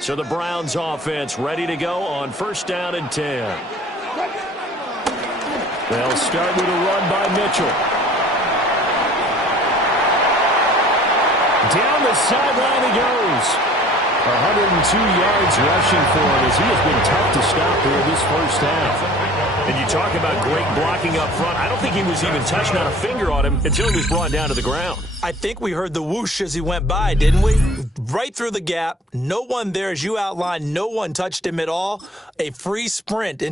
So the Browns offense ready to go on 1st down and 10. They'll start with a run by Mitchell. Down the sideline he goes. 102 yards rushing for him as he has been tough to stop here this first half. And you talk about great blocking up front. I don't think he was even touching on a finger on him until he was brought down to the ground. I think we heard the whoosh as he went by, didn't we? Right through the gap. No one there, as you outlined. No one touched him at all. A free sprint.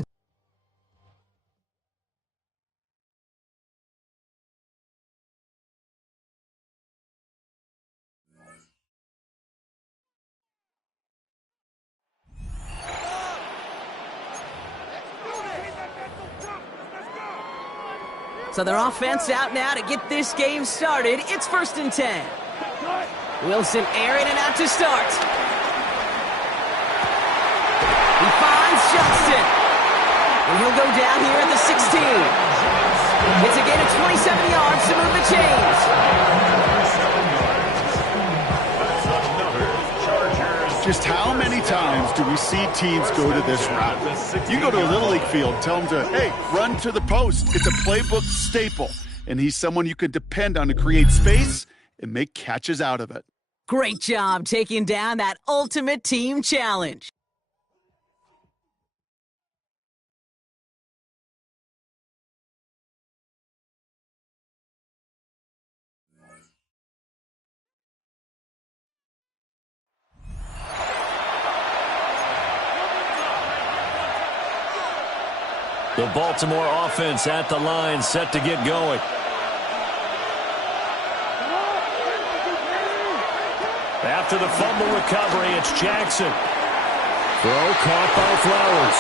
So their offense out now to get this game started. It's 1st and 10. Wilson airing it out to start. He finds Johnston. And he'll go down here at the 16. It's a gain of 27 yards to move the chains. Just how many times do we see teams go to this route? You go to a Little League field, tell them to, hey, run to the post. It's a playbook staple, and he's someone you can depend on to create space and make catches out of it. Great job taking down that ultimate team challenge. The Baltimore offense at the line, set to get going. After the fumble recovery, it's Jackson. Throw caught by Flowers.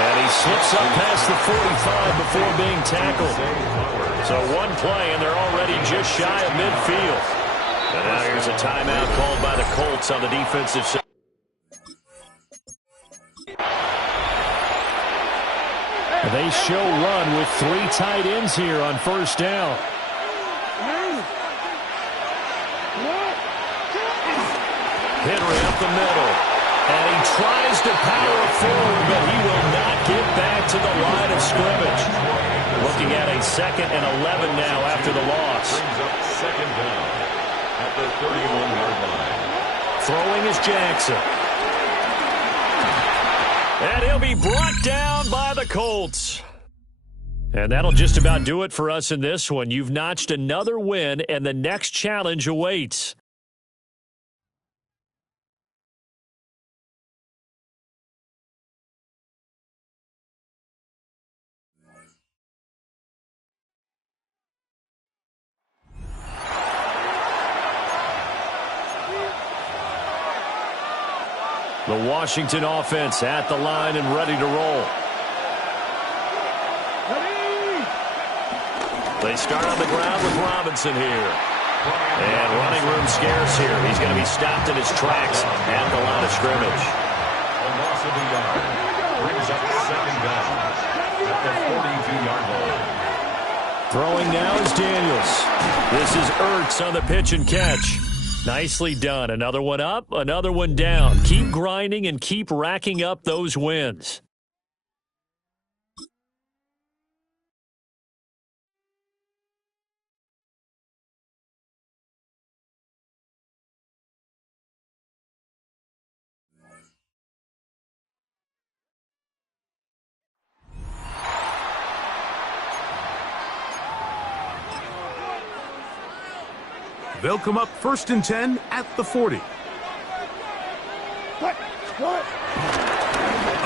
And he slips up past the 45 before being tackled. So one play, and they're already just shy of midfield. And now here's a timeout called by the Colts on the defensive side. They show run with 3 tight ends here on 1st down. Henry up the middle. And he tries to power forward, but he will not get back to the line of scrimmage. Looking at a 2nd and 11 now after the loss. Brings up 2nd down at the 31-yard line. Throwing is Jackson. And he'll be brought down by the Colts. And that'll just about do it for us in this one. You've notched another win, and the next challenge awaits. The Washington offense at the line and ready to roll. They start on the ground with Robinson here. And running room scarce here. He's going to be stopped in his tracks at the line of scrimmage. A loss of a yard. Brings up 2nd down at the 42-yard line. Throwing now is Daniels. This is Ertz on the pitch and catch. Nicely done. Another one up, another one down. Keep grinding and keep racking up those wins. They'll come up 1st and 10 at the 40.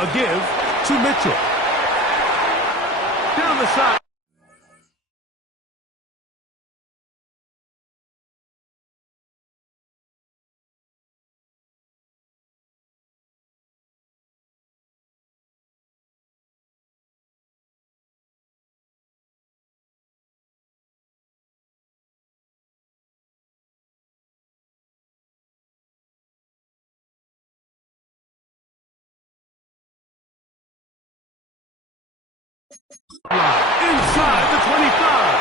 A give to Mitchell. Down the side. Inside the 25.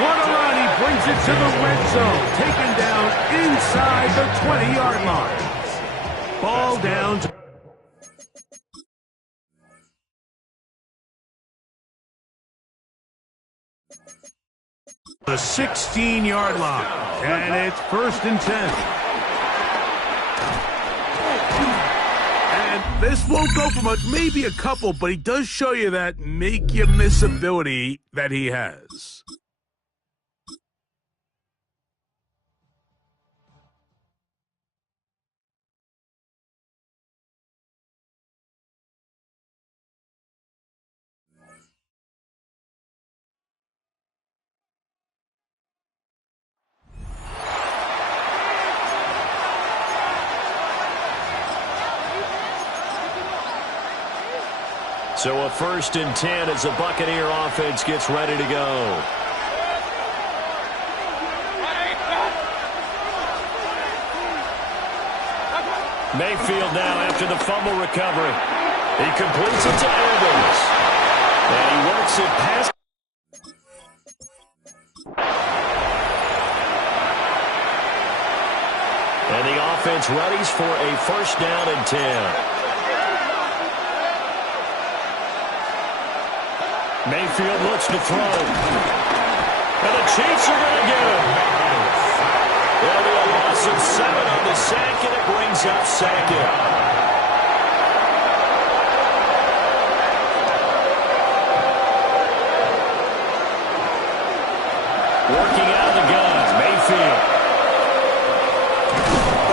What a run. He brings it to the red zone. Taken down inside the 20-yard line. Ball down to the 16-yard line. And it's 1st and 10. This won't go for much, maybe a couple, but he does show you that make-you-miss ability that he has. So a 1st and 10 as the Buccaneer offense gets ready to go. Mayfield now after the fumble recovery. He completes it to Evans. And he works it past. And the offense readies for a 1st down and 10. Mayfield looks to throw. And the Chiefs are going to get him. There'll be a loss of 7 on the sack, and it brings up 2nd. Working out of the gun, Mayfield.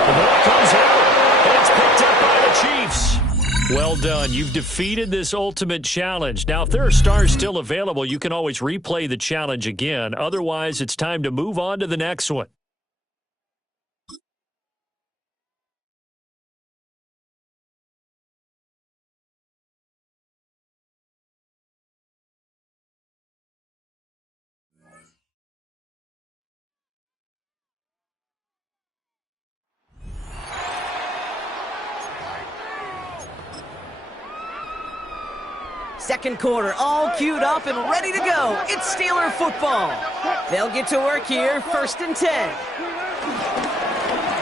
The ball comes out, and it's picked up by the Chiefs. Well done. You've defeated this ultimate challenge. Now, if there are stars still available, you can always replay the challenge again. Otherwise, it's time to move on to the next one. Second quarter, all queued up and ready to go. It's Steeler football. They'll get to work here, 1st and 10.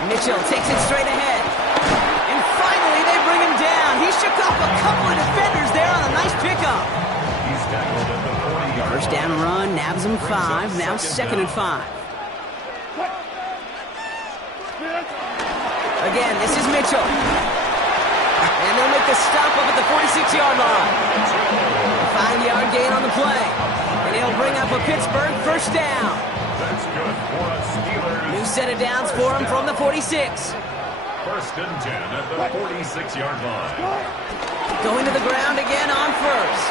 Mitchell takes it straight ahead. And finally, they bring him down. He shook off a couple of defenders there on a nice pickup. He's tackled at the 40-yard line. 1st down run, nabs him 5. Now 2nd and 5. Again, this is Mitchell. And they'll make the stop up at the 46-yard line. A 5-yard gain on the play. And he'll bring up a Pittsburgh 1st down. That's good for a Steelers. New set of downs for him from the 46. 1st and 10 at the 46-yard line. Going to the ground again on 1st.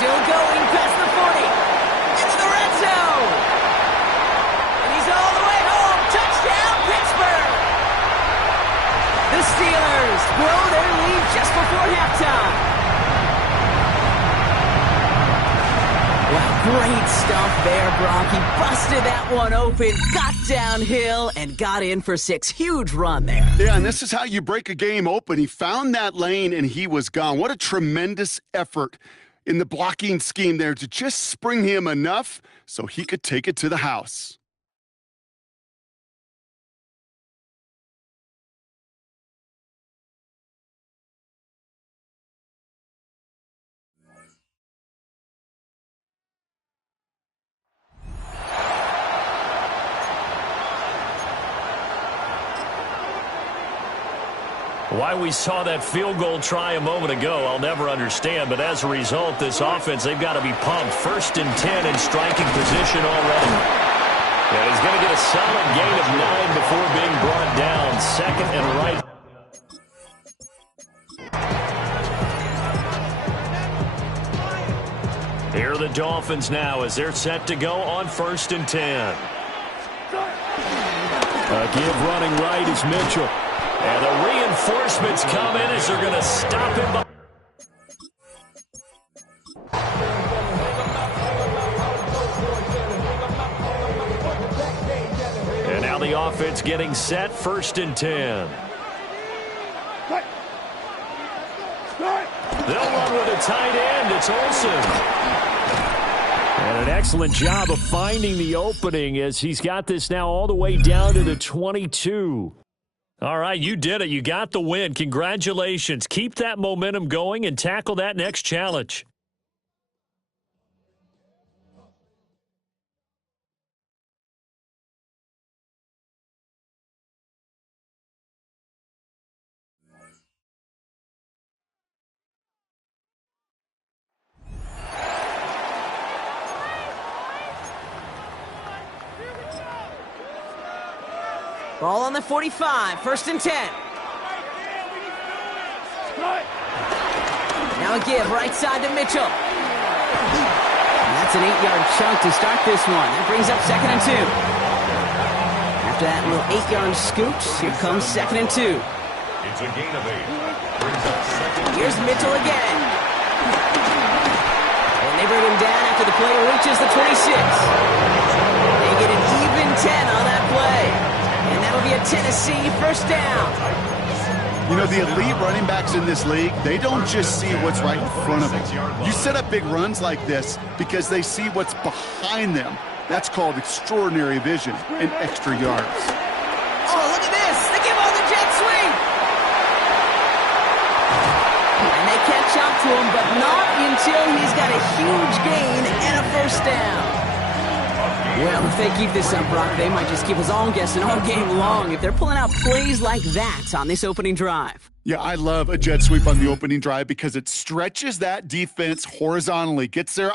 Still going past the 40. Into the red zone. And he's all the way home. Touchdown, Pittsburgh. The Steelers grow their lead just before halftime. Well, great stuff there, Brock. He busted that one open, got downhill, and got in for 6. Huge run there. Yeah, and this is how you break a game open. He found that lane, and he was gone. What a tremendous effort in the blocking scheme there to just spring him enough so he could take it to the house. Why we saw that field goal try a moment ago, I'll never understand. But as a result, this offense, they've got to be pumped. 1st and 10 in striking position already. And he's going to get a solid gain of 9 before being brought down. 2nd and right. Dolphins now as they're set to go on 1st and 10. A give running right is Mitchell. And the reinforcements come in as they're going to stop him. And now the offense getting set, 1st and 10. They'll run with a tight end. It's Olsen. And an excellent job of finding the opening as he's got this now all the way down to the 22. All right, you did it. You got the win. Congratulations. Keep that momentum going and tackle that next challenge. Ball on the 45, 1st and 10. Now a give, right side to Mitchell. And that's an 8-yard chunk to start this one. That brings up 2nd and 2. After that little 8-yard scooch, here comes 2nd and 2. It's a gain of 8. Brings up 2nd. Here's Mitchell again. And they bring him down after the play reaches the 26. They get an even 10 on that play. And that'll be a Tennessee 1st down. You know, the elite running backs in this league, they don't just see what's right in front of them. You set up big runs like this because they see what's behind them. That's called extraordinary vision and extra yards. Oh, look at this. They give all the jet sweep. And they catch up to him, but not until he's got a huge gain and a 1st down. Well, if they keep this up, Brock, they might just keep us all guessing all game long if they're pulling out plays like that on this opening drive. Yeah, I love a jet sweep on the opening drive because it stretches that defense horizontally, gets their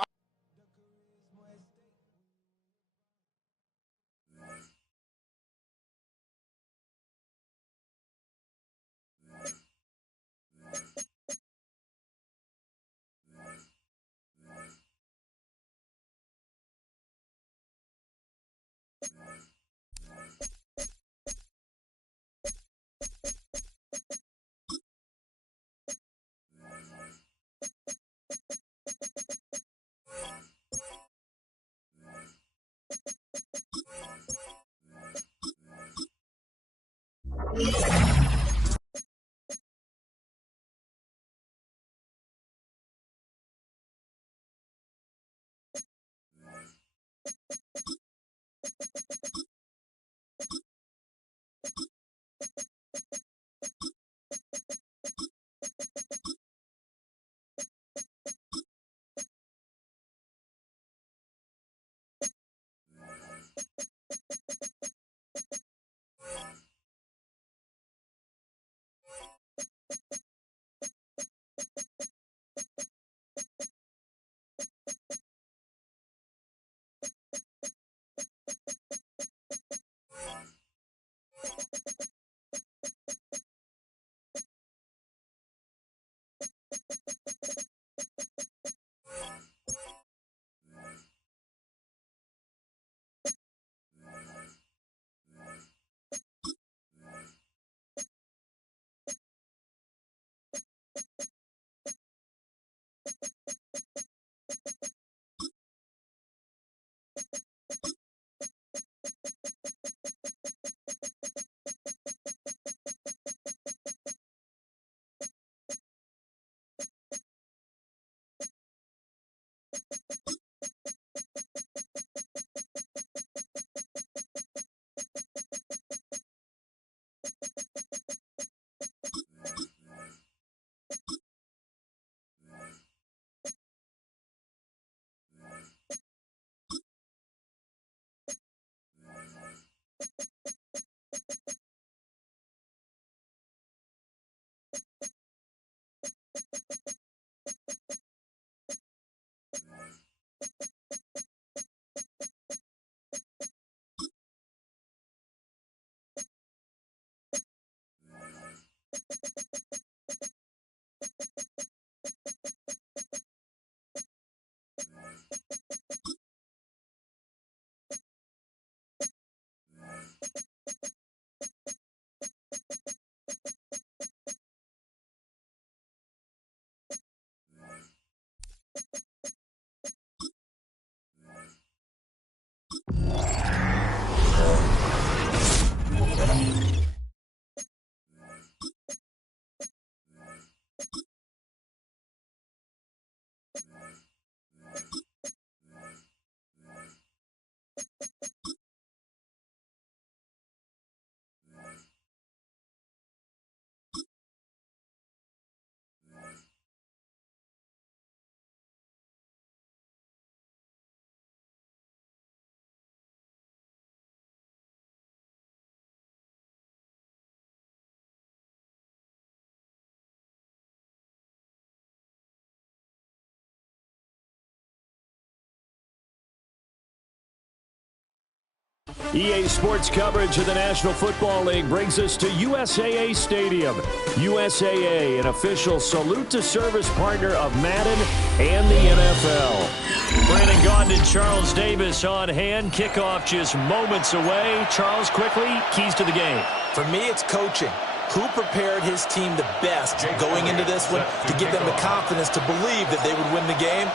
EA Sports coverage of the National Football League brings us to USAA Stadium. USAA, an official salute-to-service partner of Madden and the NFL. Brandon Gaudin and Charles Davis on hand. Kickoff just moments away. Charles, quickly, keys to the game. For me, it's coaching. Who prepared his team the best going into this one to give them the confidence to believe that they would win the game?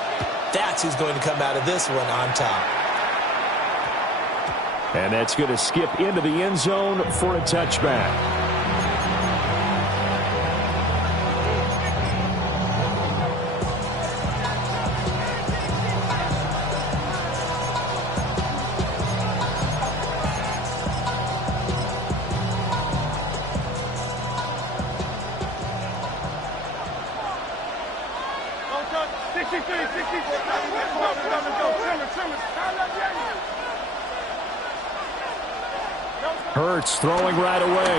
That's who's going to come out of this one on top. And that's going to skip into the end zone for a touchback. Hurts throwing right away.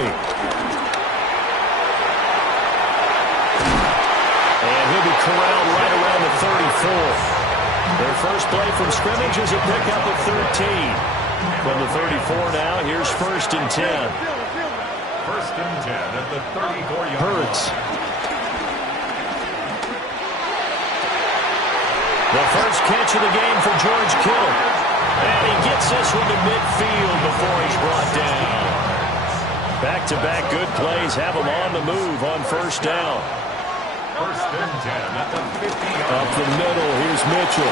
And he'll be corralled right around the 34. Their first play from scrimmage is a pickup of 13. From the 34 now, here's 1st and 10. 1st and 10 at the 34-yard Hurts. line. The first catch of the game for George Kittle. And he gets this one to midfield before he's brought down. Back-to-back good plays have him on the move on 1st down. 1st and 10 at the 50-yard line. Up the middle, here's Mitchell.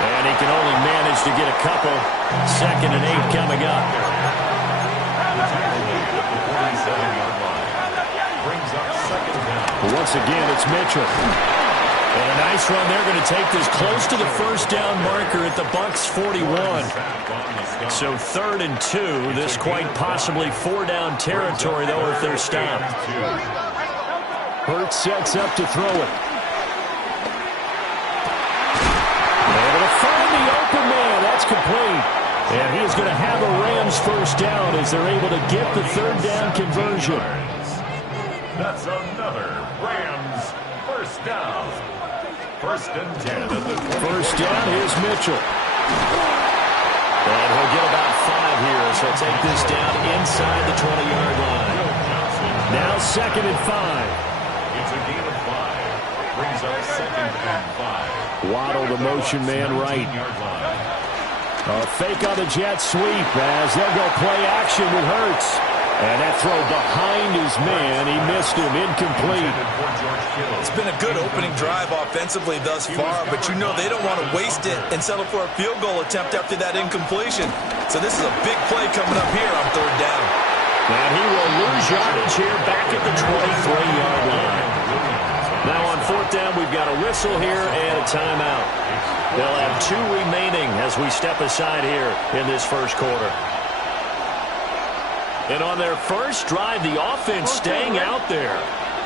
And he can only manage to get a couple. 2nd and 8 coming up. The tackle made at the 47-yard line. Brings up 2nd down. But once again, it's Mitchell. And a nice run. They're going to take this close to the 1st down marker at the Bucs 41. So 3rd and 2. This quite possibly 4-down territory, though, if they're stopped. Hurts sets up to throw it. Able to find the open man. That's complete. And he is going to have a Rams 1st down as they're able to get the 3rd down conversion. That's another Rams 1st down. 1st and 10 at the 1st down, here's Mitchell. And he'll get about 5 here as he'll take this down inside the 20-yard line. Now 2nd and 5. It's a gain of 5. Brings up 2nd and 5. Waddle the motion man right. 15-yard line. A fake on the jet sweep as they'll go play action with Hurts. And that throw behind his man, he missed him, incomplete. It's been a good opening drive offensively thus far, but you know they don't want to waste it and settle for a field goal attempt after that incompletion. So this is a big play coming up here on 3rd down. And he will lose yardage here back at the 23-yard line. Now on 4th down, we've got a whistle here and a timeout. They'll have 2 remaining as we step aside here in this 1st quarter. And on their first drive, the offense staying out there.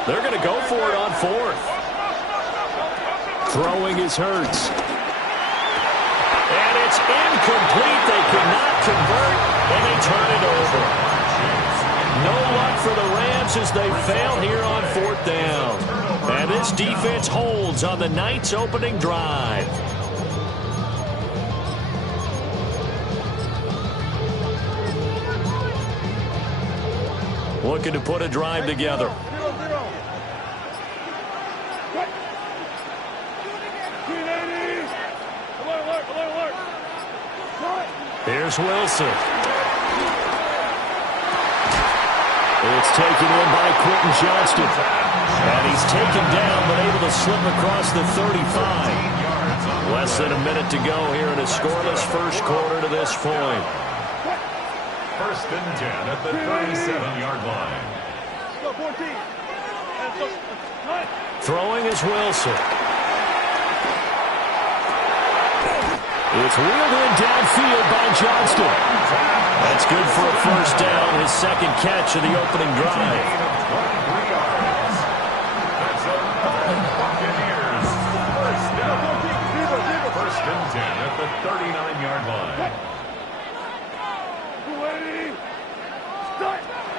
They're going to go for it on 4th. Throwing is Hurts. And it's incomplete. They could not convert, and they turn it over. No luck for the Rams as they fail here on 4th down. And this defense holds on the night's opening drive. Looking to put a drive together. Here's Wilson. It's taken in by Quentin Johnston. And he's taken down but able to slip across the 35. Less than a minute to go here in a scoreless 1st quarter to this point. 1st and 10 at the 37-yard line. Throwing is Wilson. It's wheeled in downfield by Johnston. That's good for a 1st down, his 2nd catch of the opening drive. That's another Buccaneers 1st down. 1st and 10 at the 39-yard line.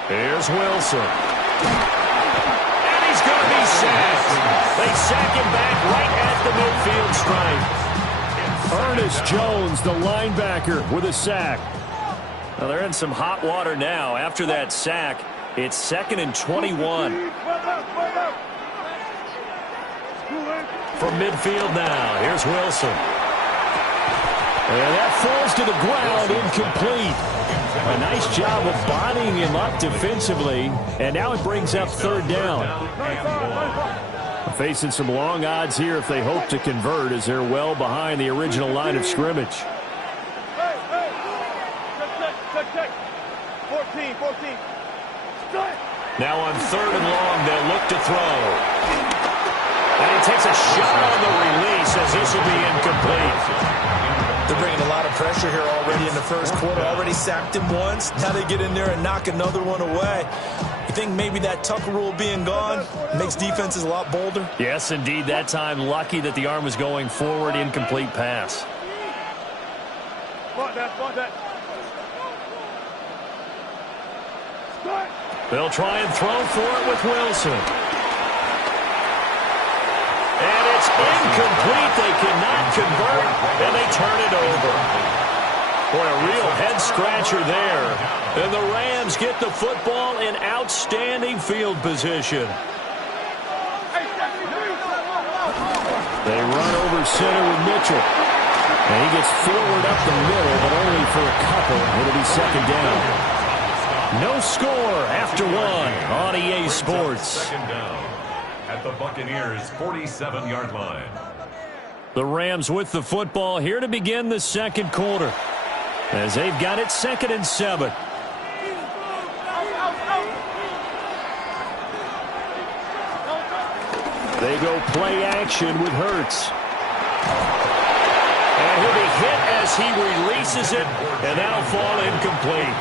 Here's Wilson. And he's going to be sacked. They sack him back right at the midfield stripe. Ernest Jones, the linebacker, with a sack. Well, they're in some hot water now. After that sack, it's 2nd and 21. From midfield now, here's Wilson. And that falls to the ground, incomplete. A nice job of bodying him up defensively, and now it brings up 3rd down. Facing some long odds here if they hope to convert, as they're well behind the original line of scrimmage. 14. Now on 3rd and long, they'll look to throw. And he takes a shot on the release, as this will be incomplete. They're bringing a lot of pressure here already in the first quarter. Already sacked him once. Now they get in there and knock another one away. You think maybe that Tucker rule being gone makes defenses a lot bolder? Yes, indeed. That time, lucky that the arm was going forward. Incomplete pass. They'll try and throw for it with Wilson. And it's incomplete. They cannot convert, and they turn it over. Boy, a real head-scratcher there. And the Rams get the football in outstanding field position. They run over center with Mitchell. And he gets forward up the middle, but only for a couple. It'll be 2nd down. No score after 1 on EA Sports. Second down at the Buccaneers' 47-yard line. The Rams with the football here to begin the second quarter, as they've got it 2nd and 7. They go play action with Hurts. And he'll be hit as he releases it, and that'll fall incomplete.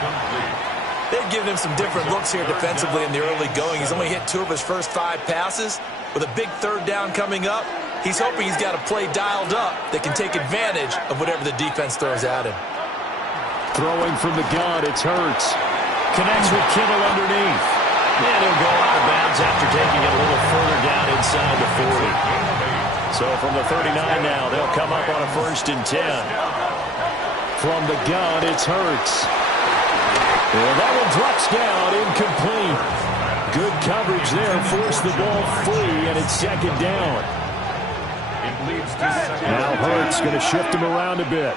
They've given him some different looks here defensively in the early going. He's only hit 2 of his first 5 passes. With a big 3rd down coming up, he's hoping he's got a play dialed up that can take advantage of whatever the defense throws at him. Throwing from the gun, it's Hurts. Connects with Kittle underneath. And he'll go out of bounds after taking it a little further down inside the 40. So from the 39 now, they'll come up on a 1st and 10. From the gun, it's Hurts. Well, that one drops down, incomplete. Good coverage there, forced the ball free, and it's 2nd down. It leads to 2nd. Now Hurts going to shift him around a bit.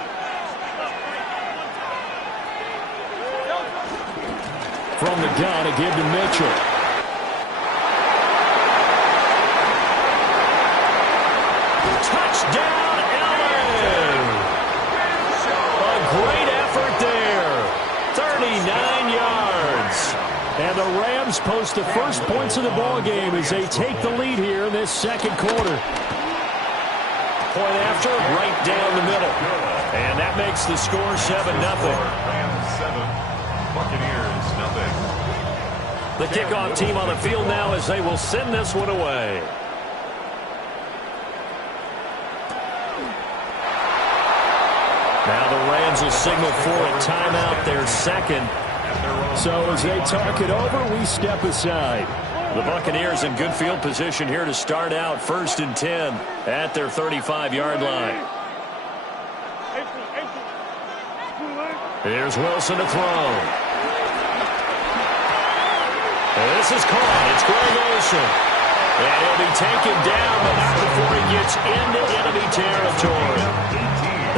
From the gun, a give to Mitchell. Touchdown, Allen! A great effort there. 39 yards. And the Rams post the first points of the ball game as they take the lead here in this second quarter. Point after, right down the middle. And that makes the score 7-0. Rams 7. Buccaneers, nothing. The kickoff team on the field now as they will send this one away. Now the Rams will signal for a timeout, their 2nd. So as they talk it over, we step aside. The Buccaneers in good field position here to start out 1st and 10 at their 35-yard line. Here's Wilson to throw. This is caught. It's Greg Olsen. And he'll be taken down, but not before he gets into enemy territory.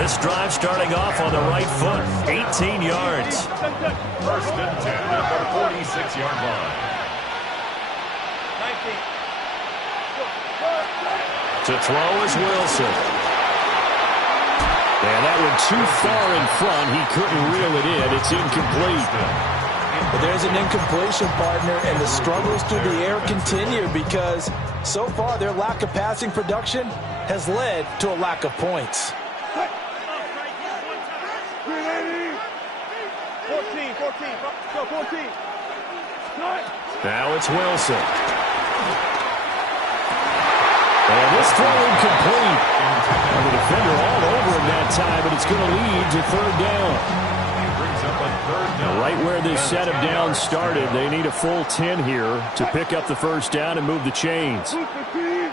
This drive starting off on the right foot. 18 yards. 1st and 10 at the 46-yard line. To throw is Wilson. And that one too far in front. He couldn't reel it in. It's incomplete. But there's an incompletion, partner, and the struggles through the air continue because so far their lack of passing production has led to a lack of points. 14. Now it's Wilson. And this throw incomplete. And the defender all over him that time, but it's going to lead to 3rd down. Right where this set of downs started, they need a full 10 here to pick up the 1st down and move the chains. 95.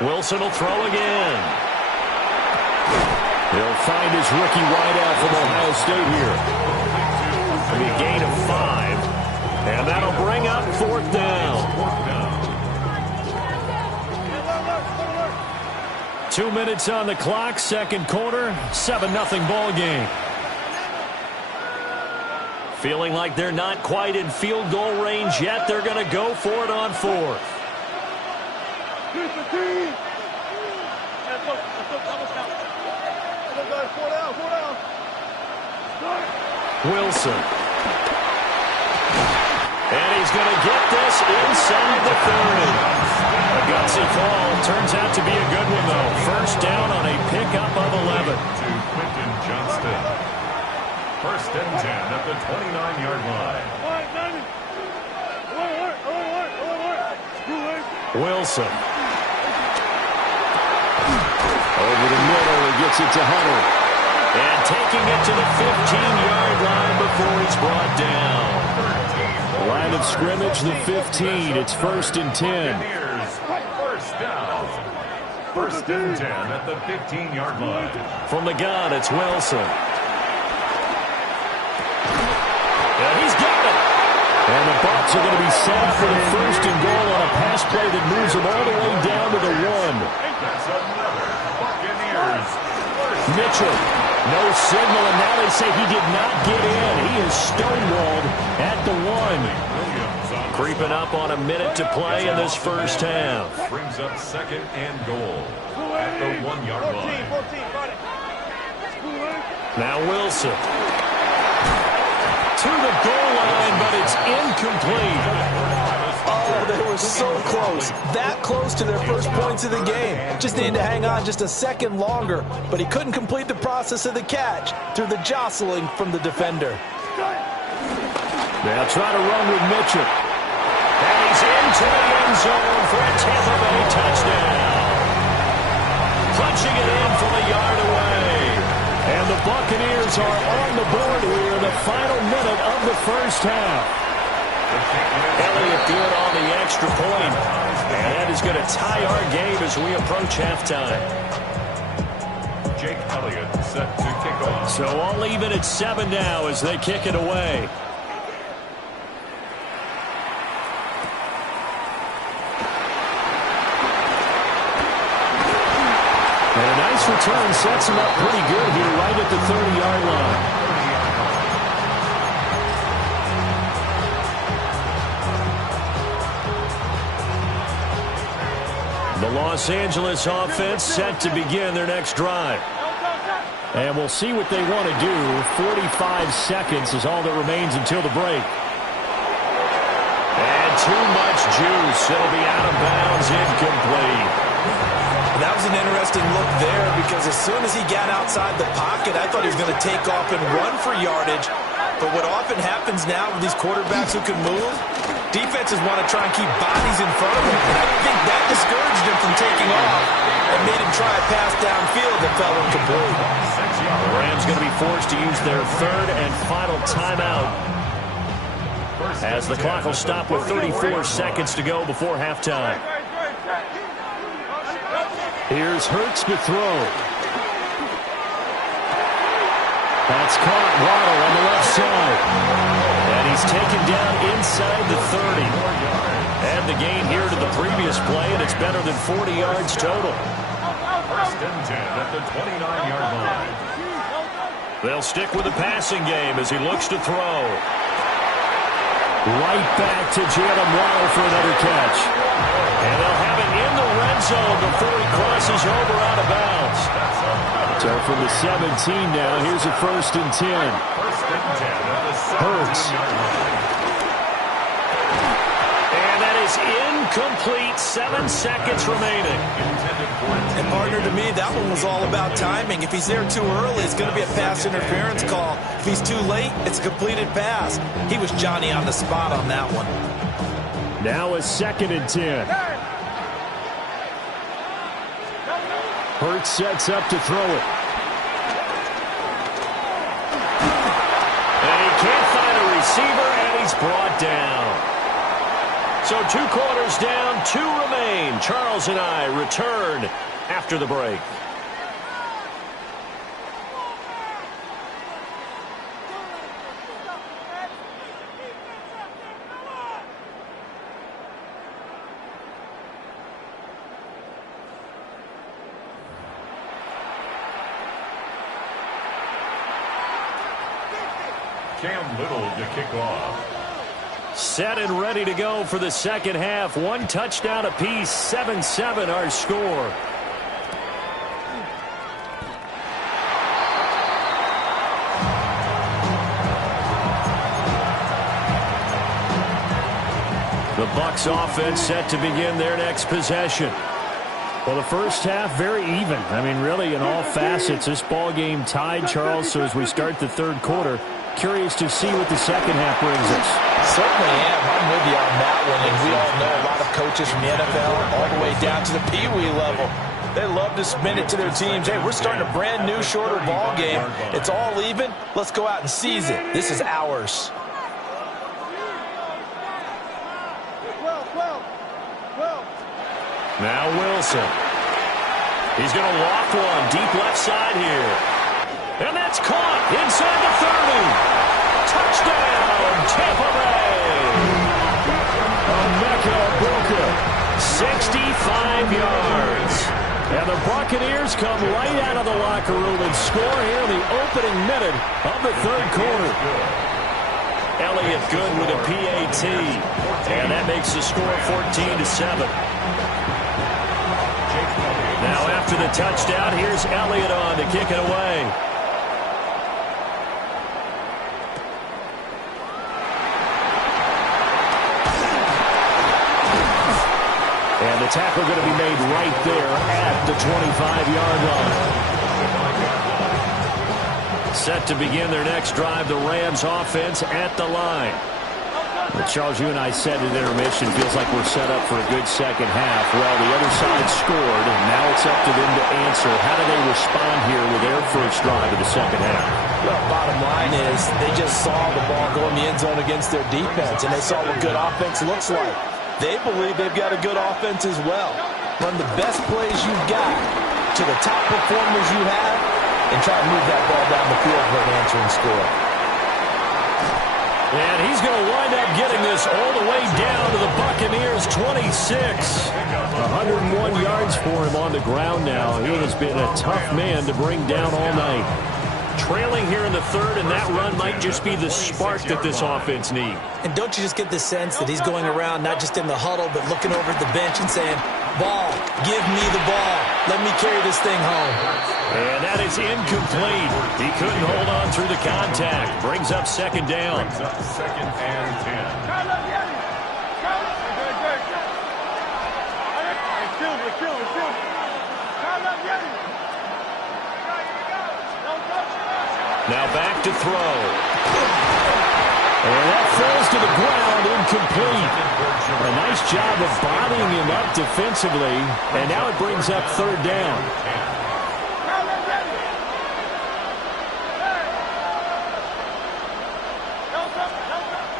Wilson will throw again. He'll find his rookie wideout from Ohio State here. It'll be a gain of 5. And that'll bring up 4th down. 2 minutes on the clock, second quarter, 7-0 ball game. Feeling like they're not quite in field goal range yet. They're going to go for it on 4th. Wilson. And he's going to get this inside the 30. A gutsy call. Turns out to be a good one, though. First down on a pickup of 11. To Quentin Johnston. 1st and 10 at the 29-yard line. Wilson. Over the middle, he gets it to Hunter. And taking it to the 15-yard line before he's brought down. Line of scrimmage, the 15. It's 1st and 10. First down. 1st and 10 at the 15-yard line. From the gun, it's Wilson. And he's got it. And the Bucs are going to be set up for the 1st and goal on a pass play that moves them all the way down to the 1. That's another Buccaneers. Mitchell, no signal, and now they say he did not get in. He is stonewalled at the 1. Creeping up on a minute to play in this first half. Brings up 2nd and goal at the 1-yard line. Now Wilson. To the goal line, but it's incomplete. Oh, they were so close. That close to their first points of the game. Just needed to hang on just a second longer, but he couldn't complete the process of the catch through the jostling from the defender. They'll try to run with Mitchell. And he's into the end zone for a Tampa Bay touchdown. Punching it in from a yard away. And the Buccaneers are on the board here in the final minute of the first half. Elliott good on the extra point. And that is going to tie our game as we approach halftime. Jake Elliott set to kick off. So all even at 7 now as they kick it away. And a nice return sets him up pretty good here right at the 30-yard line. The Los Angeles offense set to begin their next drive. And we'll see what they want to do. 45 seconds is all that remains until the break. And too much juice. It'll be out of bounds, incomplete. That was an interesting look there because as soon as he got outside the pocket, I thought he was going to take off and run for yardage. But what often happens now with these quarterbacks who can move, defenses want to try and keep bodies in front of him. And I think that discouraged him from taking off and made him try a pass downfield that fell incomplete. The Rams going to be forced to use their 3rd and final timeout as the clock will stop with 34 seconds to go before halftime. Here's Hurts to throw. That's caught. Waddle on the left side. And he's taken down inside the 30. And the gain here to the previous play, and it's better than 40 yards total. 1st and 10 at the 29-yard line. They'll stick with the passing game as he looks to throw. Right back to Jalen Waddle for another catch. And they'll have it in the red zone before he crosses over out of bounds. So from the 17 now, here's a 1st and 10. 1st and 10 at the 17-yard line. And that is incomplete. 7 seconds remaining. And partner, to me, that one was all about timing. If he's there too early, it's going to be a pass interference call. If he's too late, it's a completed pass. He was Johnny on the spot on that one. Now a 2nd and 10. Hurts sets up to throw it. And he can't find a receiver, and he's brought down. So 2 quarters down, 2 remain. Charles and I return after the break. Cam Little to kick off. Set and ready to go for the second half. 1 touchdown apiece, 7-7 our score. The Bucs offense set to begin their next possession. Well, the first half, very even. I mean, really, in all facets, this ball game tied, Charles. So as we start the third quarter, curious to see what the second half brings us. Certainly am. I'm with you on that one. And we all know a lot of coaches from the NFL all the way down to the Pee-wee level. They love to spin it to their teams. Hey, we're starting a brand new, shorter ball game. It's all even. Let's go out and seize it. This is ours. Now Wilson. He's going to loft one deep left side here. And that's caught inside the 30. Touchdown, Tampa Bay. Emeka Egbuka, 65 yards. And the Buccaneers come right out of the locker room and score here in the opening minute of the third quarter. Elliott good with a PAT. And that makes the score 14-7. Now after the touchdown, here's Elliott on to kick it away. And the tackle going to be made right there at the 25-yard line. Set to begin their next drive, the Rams offense at the line. Well, Charles, you and I said at intermission, feels like we're set up for a good second half. Well, the other side scored, and now it's up to them to answer. How do they respond here with their first drive of the second half? Well, bottom line is they just saw the ball go in the end zone against their defense, and they saw what good offense looks like. They believe they've got a good offense as well. Run the best plays you've got to the top performers you have, and try to move that ball down the field for an answering score. And he's going to wind up getting this all the way down to the Buccaneers' 26. 101 yards for him on the ground now. He has been a tough man to bring down all night. Trailing here in the third, and that run might just be the spark that this offense needs. And don't you just get the sense that he's going around not just in the huddle, but looking over at the bench and saying, ball, give me the ball. Let me carry this thing home. And that is incomplete. He couldn't hold on through the contact. Brings up second down. Second and 10. Now back to throw. And that falls to the ground, incomplete. A nice job of bodying him up defensively. And now it brings up third down.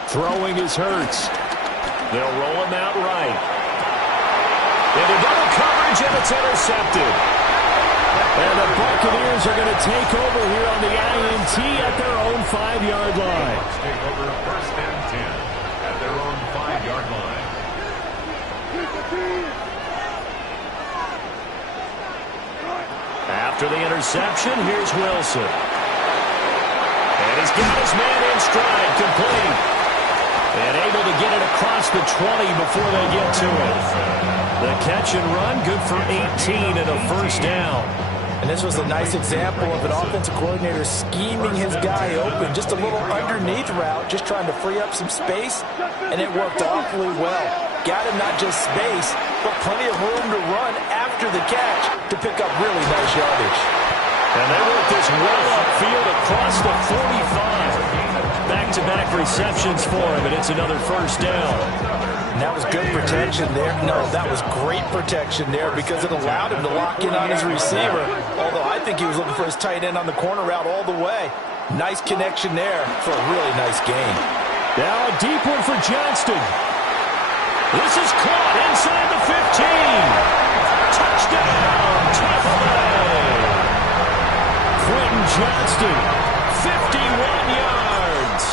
Throwing is Hurts. They'll roll him out right. Into double coverage, and it's intercepted. And the Buccaneers are going to take over here on the INT at their own 5-yard line. Take over first and 10 at their own 5-yard line. After the interception, here's Wilson. And he's got his man in stride, complete. And able to get it across the 20 before they get to it. The catch and run, good for 18 and a first down. And this was a nice example of an offensive coordinator scheming his guy open. Just a little underneath route, just trying to free up some space, and it worked awfully well. Got him not just space, but plenty of room to run after the catch to pick up really nice yardage. And they work this well upfield across the 45. Back-to-back receptions for him, and it's another first down. And that was good protection there. No, that was great protection there because it allowed him to lock in on his receiver. Although I think he was looking for his tight end on the corner route all the way. Nice connection there for a really nice gain. Now a deep one for Johnston. This is caught inside the 15. Touchdown, Tampa Bay. Quentin Johnston, 51 yards.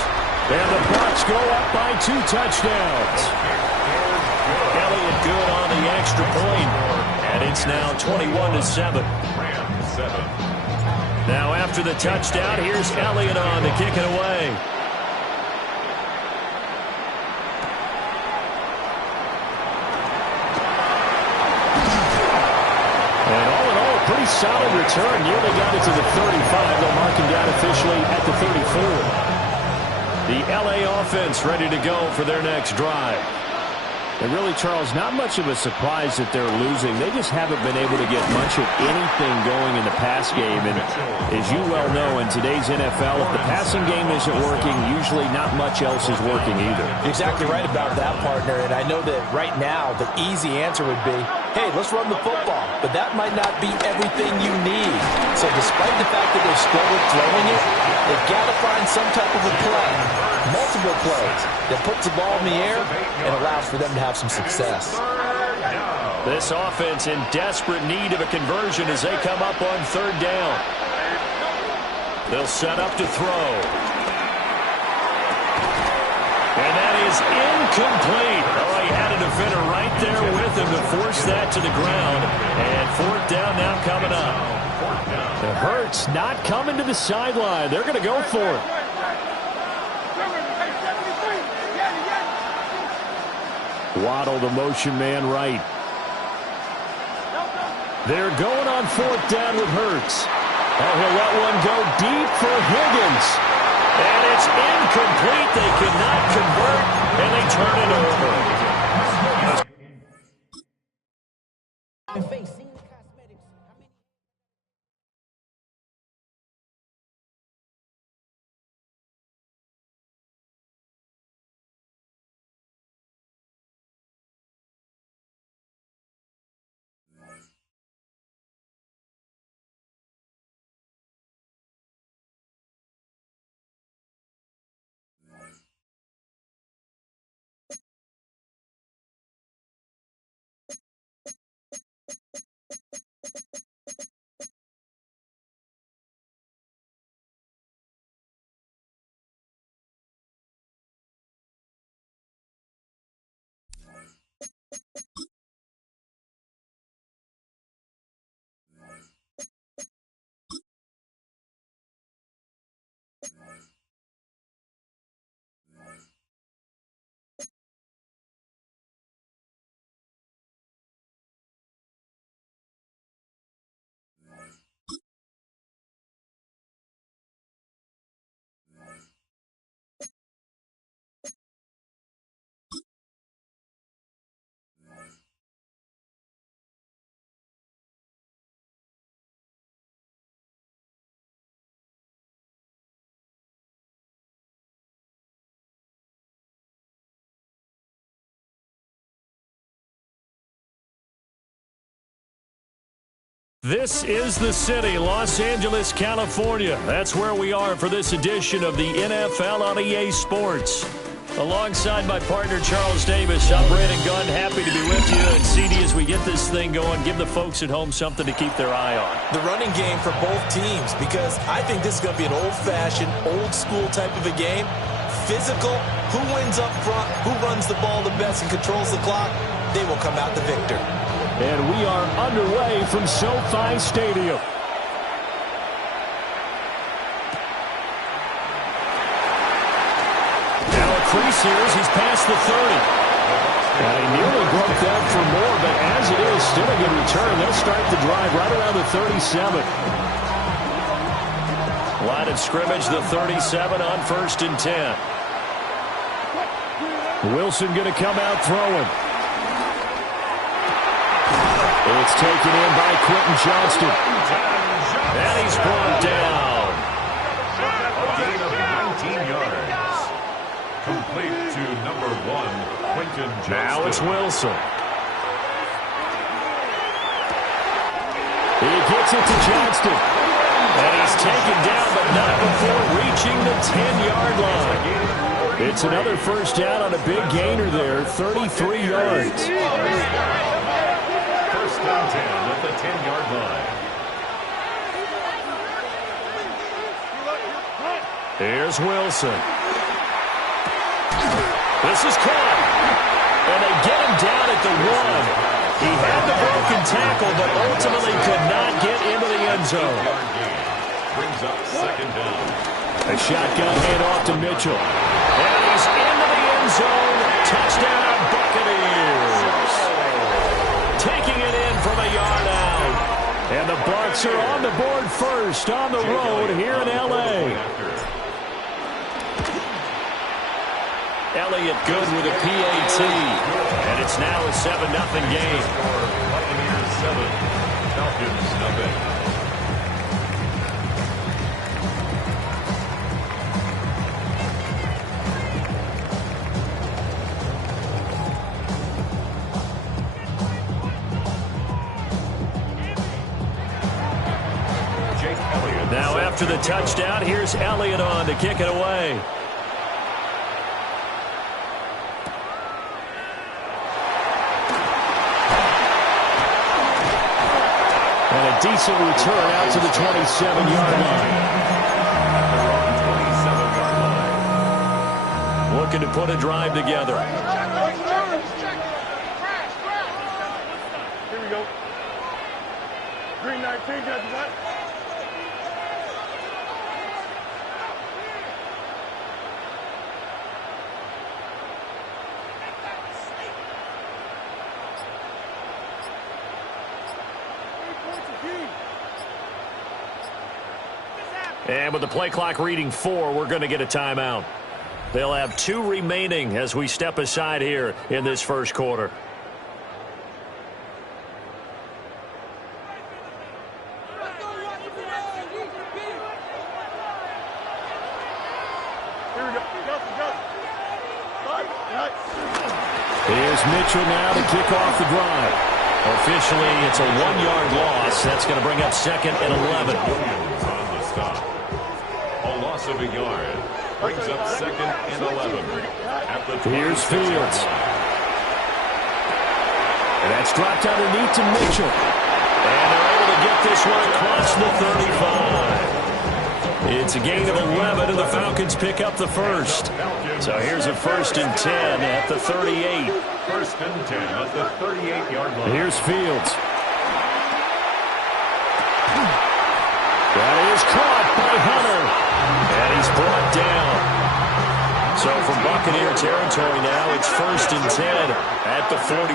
And the Bucs go up by 2 touchdowns. Elliott good on the extra point. And it's now 21-7. Now after the touchdown, here's Elliott on to kick it away. And all in all, a pretty solid return. Nearly got it to the 35. They'll mark him down officially at the 34. The LA offense ready to go for their next drive. And really, Charles, not much of a surprise that they're losing. They just haven't been able to get much of anything going in the pass game. And as you well know, in today's NFL, if the passing game isn't working, usually not much else is working either. You're exactly right about that, partner. And I know that right now the easy answer would be, hey, let's run the football. But that might not be everything you need. So despite the fact that they've struggled throwing it, they've got to find some type of a play, multiple plays, that puts the ball in the air and allows for them to have some success. This offense in desperate need of a conversion as they come up on 3rd down. They'll set up to throw. And that is incomplete. Oh, he had a defender right there with him to force that to the ground. And 4th down now coming up. The Hurts not coming to the sideline. They're going to go for it. Waddle, the motion man right. They're going on 4th down with Hurts. Oh, he'll let one go deep for Higgins. And it's incomplete. They cannot convert, and they turn it over. This is the city, Los Angeles, California. That's where we are for this edition of the NFL on EA Sports. Alongside my partner, Charles Davis, I'm Brandon Gunn. Happy to be with you. And CD, as we get this thing going, give the folks at home something to keep their eye on. The running game for both teams, because I think this is going to be an old-fashioned, old-school type of a game. Physical, who wins up front, who runs the ball the best and controls the clock, they will come out the victor. And we are underway from SoFi Stadium. Now a crease here as he's past the 30. He nearly broke that for more, but as it is, still a good return. They'll start the drive right around the 37. Line of scrimmage, the 37 on 1st and 10. Wilson going to come out throwing. It's taken in by Quentin Johnston. And he's brought down. A gain of 19 yards. Complete to number 1, Quentin Johnston. Now it's Wilson. He gets it to Johnston. And he's taken down, but not before reaching the 10-yard line. It's another first down on a big gainer there, 33 yards. First and 10 at the 10-yard line. Here's Wilson. This is caught. And they get him down at the 1. He had the broken tackle, but ultimately could not get into the end zone. Brings up second down. A shotgun handoff to Mitchell. And he's into the end zone. Touchdown, Buccaneers. Taking it in from a yard out. And the Bucs are on the board first on the road here in L.A. Elliott good with a PAT. And it's now a 7-0 game. Buccaneers 7, Falcons nothing. Now after the touchdown, here's Elliott on to kick it away. And a decent return out to the 27-yard line. Looking to put a drive together. Here we go. Green 19, got that. And with the play clock reading 4, we're going to get a timeout. They'll have 2 remaining as we step aside here in this first quarter. Here's Mitchell now to kick off the drive. Officially, it's a 1-yard loss. That's going to bring up second and 11. Williams on the stop. A loss of a yard. Brings up second and 11. Here's Fields. And that's dropped underneath to Mitchell. And they're able to get this one across the 35. It's a gain of 11, and the Falcons pick up the first. So here's a 1st and 10 at the 38. 1st and 10 at the 38-yard line. Here's Fields. That is caught by Hunter. And he's brought down. So from Buccaneer territory now, it's 1st and 10 at the 43.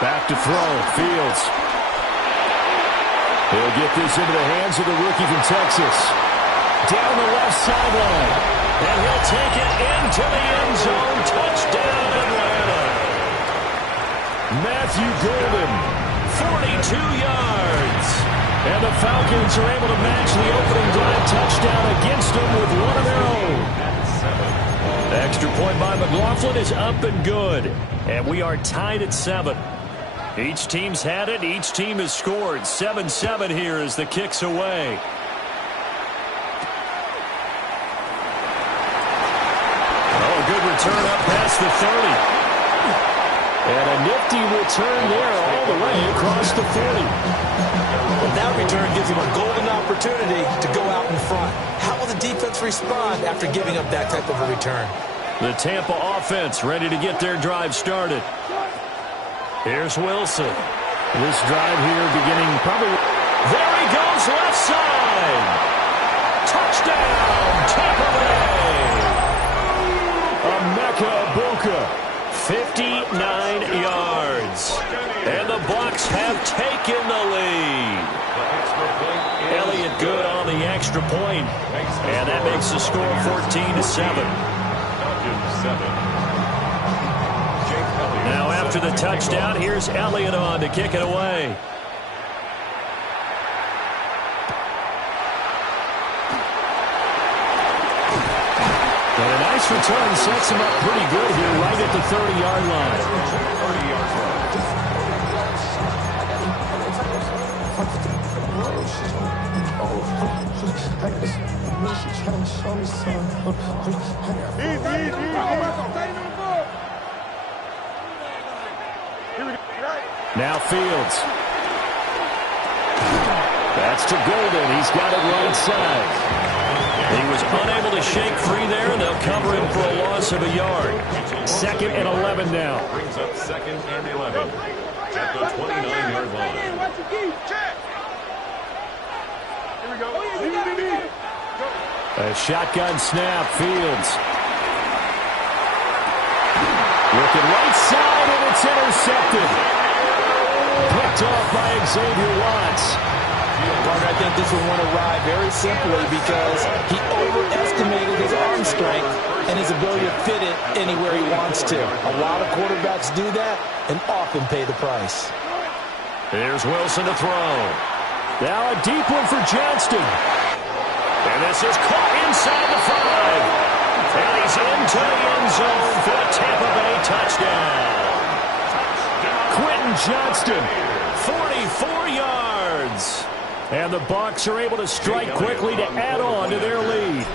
Back to throw, Fields. He'll get this into the hands of the rookie from Texas. Down the left sideline. And he'll take it into the end zone. Touchdown, Atlanta. Matthew Golden, 42 yards. And the Falcons are able to match the opening drive touchdown against them with one of their own. Extra point by McLaughlin is up and good. And we are tied at 7. Each team's had it. Each team has scored. 7-7 here as the kick's away. Oh, good return up past the 30. And a nifty return there all the way across the 40. Well, that return gives him a golden opportunity to go out in front. How will the defense respond after giving up that type of a return? The Tampa offense ready to get their drive started. Here's Wilson. This drive here beginning probably... There he goes, left side. Touchdown, Tampa Bay. Emeka Egbuka, 59 yards. And the Bucs have taken the lead. Elliott good on the extra point. And that makes the score 14-7. Now after the touchdown, here's Elliott on to kick it away. And a nice return sets him up pretty good here right at the 30-yard line. Now Fields. That's to Golden. He's got it right side. He was unable to shake free there, and they'll cover him for a loss of a yard. 2nd and 11 now. Brings up 2nd and 11 at the 29-yard line. Here we go. A shotgun snap. Fields. Looking right side, and it's intercepted. Picked off by Xavier Watts. Partner, I think this will want to ride very simply because he overestimated his arm strength and his ability to fit it anywhere he wants to. A lot of quarterbacks do that and often pay the price. Here's Wilson to throw. Now a deep one for Johnston. And this is caught inside the 5. And he's into the end zone for a Tampa Bay touchdown. Quentin Johnston, 44 yards. And the Bucs are able to strike quickly to add on to their lead.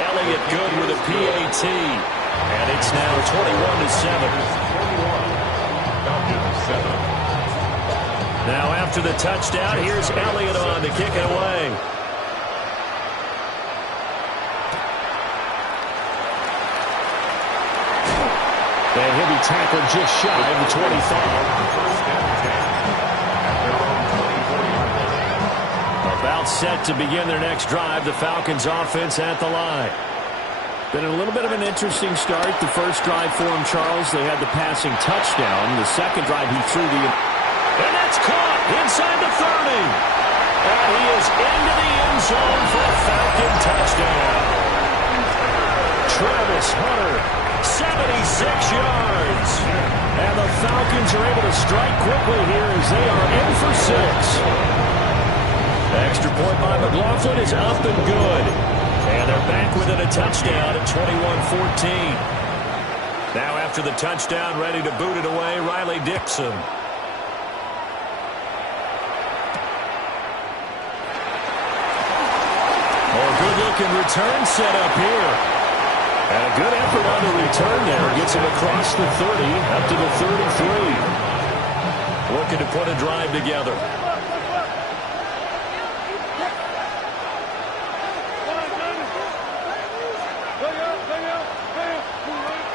Elliott good with a PAT. And it's now 21-7. Now after the touchdown, here's Elliott on to kick it away. And he'll be tackled just shy of the 25. About set to begin their next drive. The Falcons offense at the line. Been a little bit of an interesting start. The first drive for him, Charles, they had the passing touchdown. The second drive, he threw the... And that's caught inside the 30. And he is into the end zone for a Falcon touchdown. Travis Hunter, 76 yards. And the Falcons are able to strike quickly here as they are in for 6. Extra point by McLaughlin is up and good. And they're back within a touchdown at 21-14. Now after the touchdown, ready to boot it away, Riley Dixon. Oh, good-looking return set up here. And a good effort on the return there. Gets him across the 30, up to the 33. Looking to put a drive together.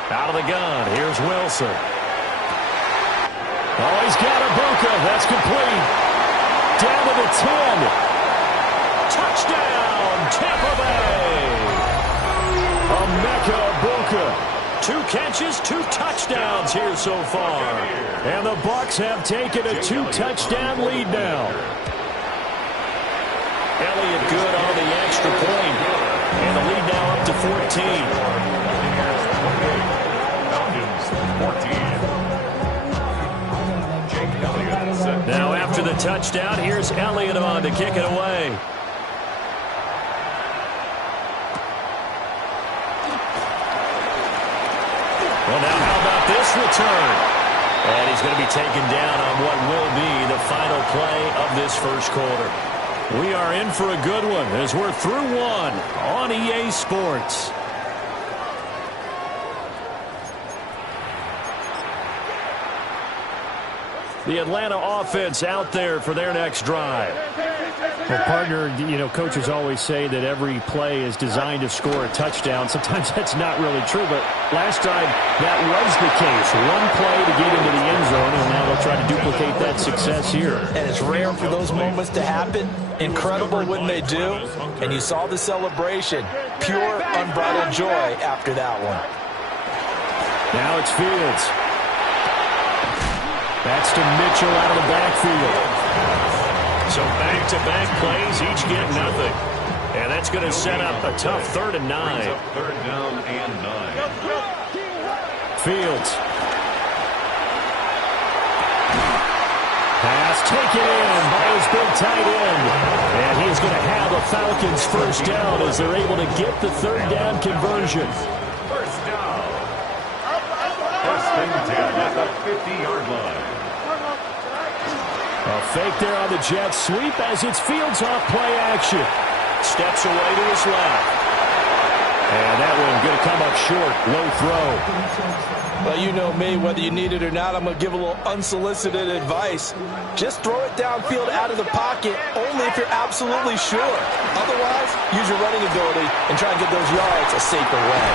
Out of the gun, here's Wilson. Oh, he's got Ibuka. That's complete. Down to the 10. Touchdown, Tampa Bay. Emeka Ibuka. 2 catches, 2 touchdowns here so far. And the Bucs have taken a 2-touchdown lead now. Elliott good on the extra point. And the lead now up to 14. Now after the touchdown, here's Elliott on to kick it away. Well, now how about this return? And he's going to be taken down on what will be the final play of this first quarter. We are in for a good one as we're through one on EA Sports. The Atlanta offense out there for their next drive. Well, partner, you know, coaches always say that every play is designed to score a touchdown. Sometimes that's not really true, but last drive, that was the case. One play to get into the end zone, and now they'll try to duplicate that success here. And it's rare for those moments to happen. Incredible when they do. And you saw the celebration. Pure, unbridled joy after that one. Now it's Fields. That's to Mitchell out of the backfield. So back-to-back plays, each get nothing. And that's going to set up a tough 3rd and 9. 3rd down and 9. Fields. Pass taken in by his big tight end. And he is going to have a Falcons first down as they're able to get the 3rd down conversion. First down. First and 10 at the 50-yard line. A fake there on the jet sweep as it's Fields off play action. Steps away to his left. And that one going to come up short. Low throw. Well, you know me, whether you need it or not, I'm going to give a little unsolicited advice. Just throw it downfield out of the pocket, only if you're absolutely sure. Otherwise, use your running ability and try and get those yards a safer way.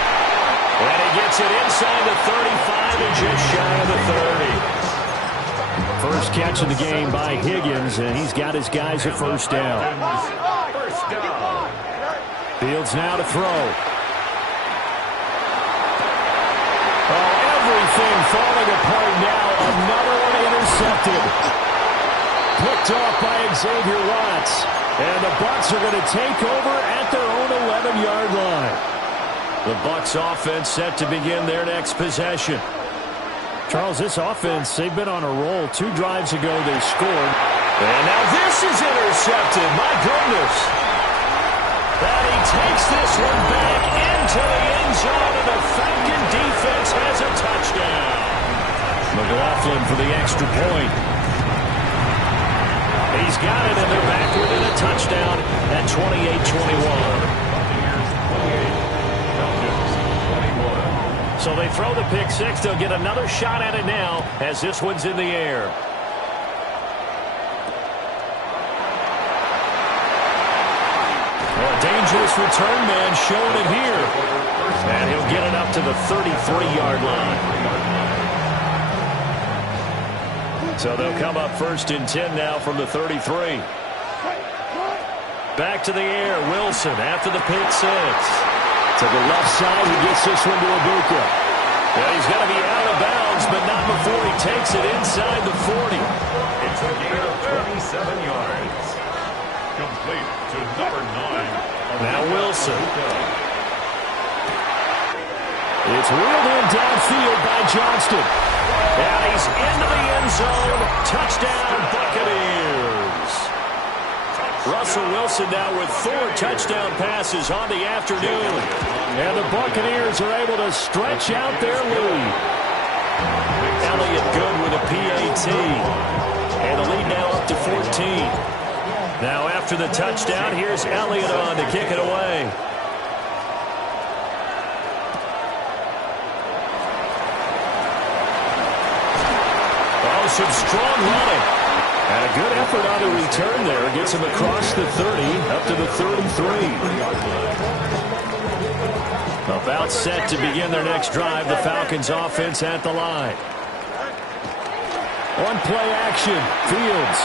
And he gets it inside the 35 and just shy of the 30. First catch of the game by Higgins, and he's got his guys at first down. Fields now to throw. Oh, everything falling apart now. Another one intercepted. Picked off by Xavier Watts. And the Bucs are going to take over at their own 11-yard line. The Bucs offense set to begin their next possession. Charles, this offense, they've been on a roll. 2 drives ago, they scored. And now this is intercepted. My goodness. And he takes this one back into the end zone, and the Falcon defense has a touchdown. McLaughlin for the extra point. He's got it, and they're back within a touchdown at 28-21. So they throw the pick six. They'll get another shot at it now as this one's in the air. Well, a dangerous return man showing it here. And he'll get it up to the 33-yard line. So they'll come up first and 10 now from the 33. Back to the air. Wilson after the pick six. To the left side, he gets this one to Ibuka. Well, he's going to be out of bounds, but not before he takes it inside the 40. It's a gain of 27 yards. Complete to number 9. Now Wilson. It's reeled in downfield by Johnston. And he's into the end zone. Touchdown, Buccaneers. Russell Wilson now with 4 touchdown passes on the afternoon. And the Buccaneers are able to stretch out their lead. Elliott good with a PAT. And the lead now up to 14. Now after the touchdown, here's Elliott on to kick it away. Oh, some strong running. And a good effort on the return there. Gets him across the 30, up to the 33. About set to begin their next drive. The Falcons offense at the line. On play action. Fields.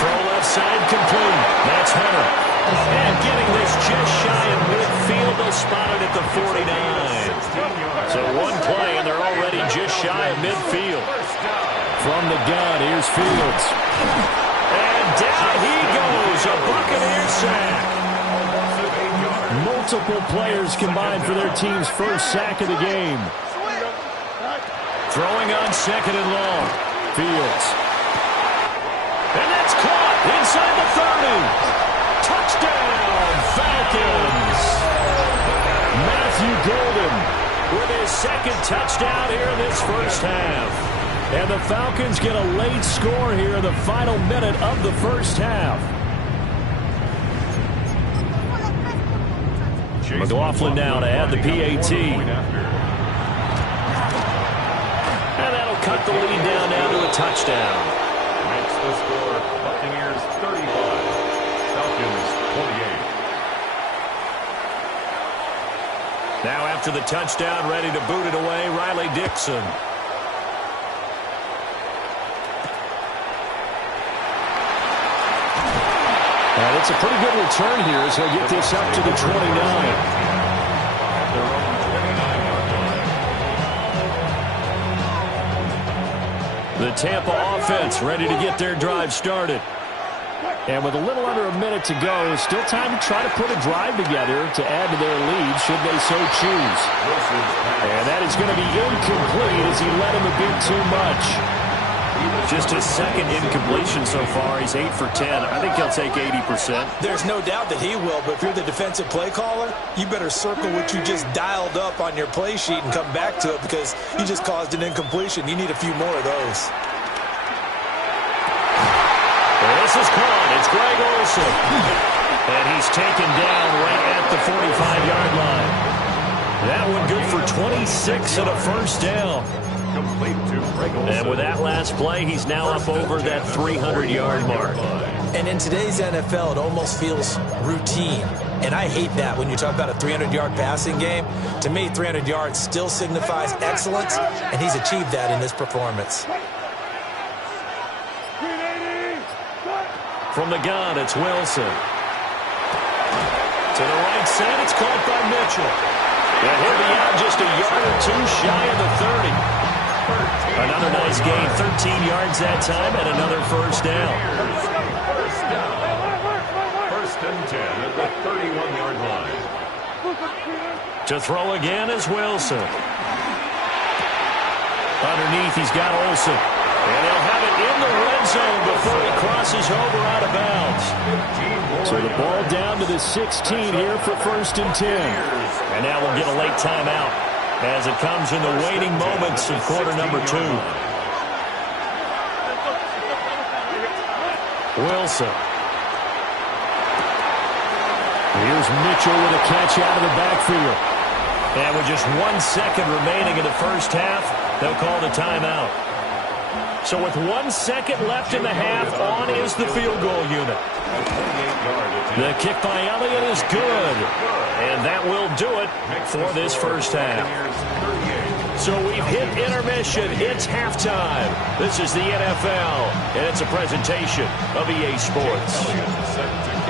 Throw left side complete. That's Hunter. And getting this just shy of midfield. They'll spot it at the 49. So one play and they're already just shy of midfield. From the gun, here's Fields. And down he goes, a Buccaneer sack. Multiple players combined for their team's first sack of the game. Throwing on second and long. Fields. And that's caught inside the 30. Touchdown, Falcons. Matthew Golden with his second touchdown here in this first half. And the Falcons get a late score here in the final minute of the first half. McLaughlin now to add the PAT. And that'll cut the lead down now to a touchdown. Makes the score Buccaneers 35, Falcons 28. Now after the touchdown, ready to boot it away, Riley Dixon. And it's a pretty good return here as he'll get this up to the 29. The Tampa offense ready to get their drive started. And with a little under a minute to go, still time to try to put a drive together to add to their lead should they so choose. And that is going to be incomplete as he led him a bit too much. Just his second incompletion so far. He's 8 for 10. I think he'll take 80%. There's no doubt that he will, but if you're the defensive play caller, you better circle what you just dialed up on your play sheet and come back to it because you just caused an incompletion. You need a few more of those. is caught. It's Greg Olsen. And he's taken down right at the 45-yard line. That one good for 26 and a first down. And with that last play, he's now up over that 300-yard mark. And in today's NFL, it almost feels routine. And I hate that when you talk about a 300-yard passing game. To me, 300 yards still signifies excellence, and he's achieved that in this performance. From the gun, it's Wilson. To the right side, it's caught by Mitchell. And he'll be out just a yard or two shy of the 30. Another nice gain, 13 yards that time, and another first down. First and 10 at the 31-yard line. To throw again is Wilson. Underneath, he's got Olsen. And they'll have it in the red zone before he crosses over out of bounds. So the ball down to the 16 here for first and 10. And now we'll get a late timeout as it comes in the waning moments of quarter number 2. Wilson. Here's Mitchell with a catch out of the backfield. And with just 1 second remaining in the first half, they'll call the timeout. So with 1 second left in the half, on is the field goal unit. The kick by Elliott is good. And that will do it for this first half. So we've hit intermission. It's halftime. This is the NFL, and it's a presentation of EA Sports.